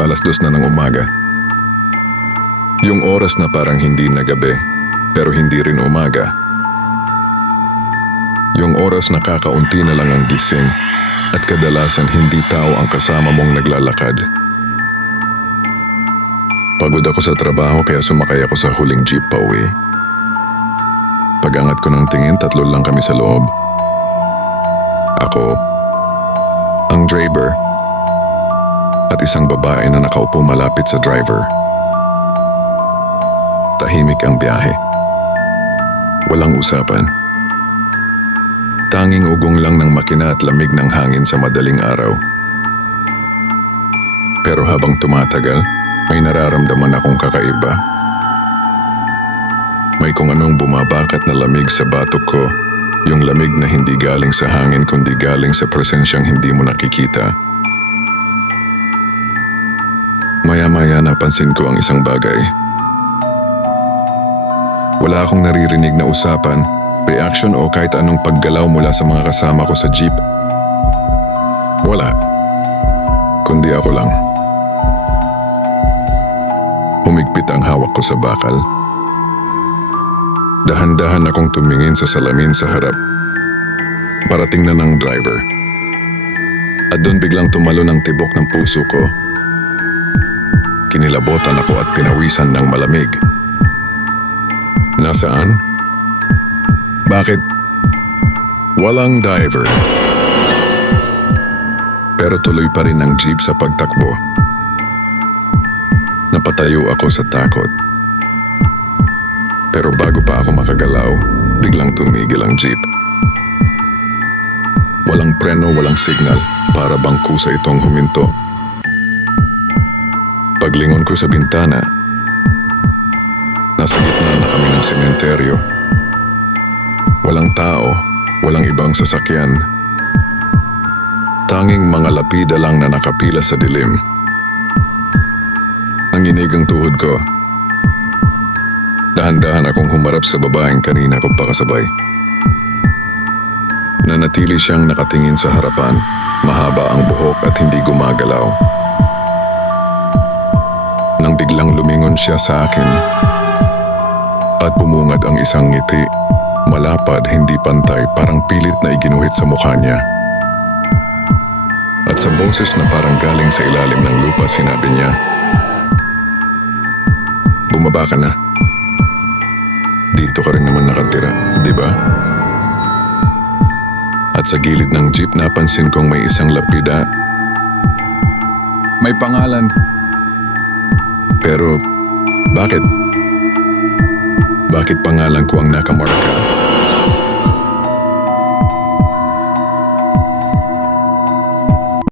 Alas dos na ng umaga. Yung oras na parang hindi na gabi, pero hindi rin umaga. Yung oras na kakaunti na lang ang gising at kadalasan hindi tao ang kasama mong naglalakad. Pagod ako sa trabaho kaya sumakay ako sa huling jeep pa uwi. Pagangat ko ng tingin, tatlo lang kami sa loob. Ako, ang driver, at isang babae na nakaupo malapit sa driver. Tahimik ang biyahe. Walang usapan. Tanging ugong lang ng makina at lamig ng hangin sa madaling araw. Pero habang tumatagal, may nararamdaman akong kakaiba. May kung anong bumabakat na lamig sa batok ko, yung lamig na hindi galing sa hangin kundi galing sa presensyang hindi mo nakikita. Maya-maya napansin ko ang isang bagay. Wala akong naririnig na usapan, reaction o kahit anong paggalaw mula sa mga kasama ko sa jeep. Wala. Kundi ako lang. Humigpit ang hawak ko sa bakal. Dahan-dahan akong tumingin sa salamin sa harap. Parating na ng driver. At doon biglang tumalo ng tibok ng puso ko. Kinilabotan ako at pinawisan ng malamig. Nasaan? Bakit? Walang diver. Pero tuloy pa rin ang jeep sa pagtakbo. Napatayo ako sa takot. Pero bago pa ako makagalaw, biglang tumigil ang jeep. Walang preno, walang signal, para bang kusa itong huminto. Paglingon ko sa bintana, nasa gitna na kami ng sementeryo. Walang tao, walang ibang sasakyan. Tanging mga lapida lang na nakapila sa dilim. Nanginig ang tuhod ko. Dahan-dahan akong humarap sa babaeng kanina ko pakasabay. Nanatili siyang nakatingin sa harapan, mahaba ang buhok at hindi gumagalaw. Biglang lumingon siya sa akin at bumungad ang isang ngiti, malapad, hindi pantay, parang pilit na iginuhit sa mukha niya. At sa boses na parang galing sa ilalim ng lupa, sinabi niya, Bumaba ka na. Dito ka rin naman nakatira, di ba? At sa gilid ng jeep napansin kong may isang lapida. May pangalan. Pero, bakit? Bakit pangalan ko ang nakamarka?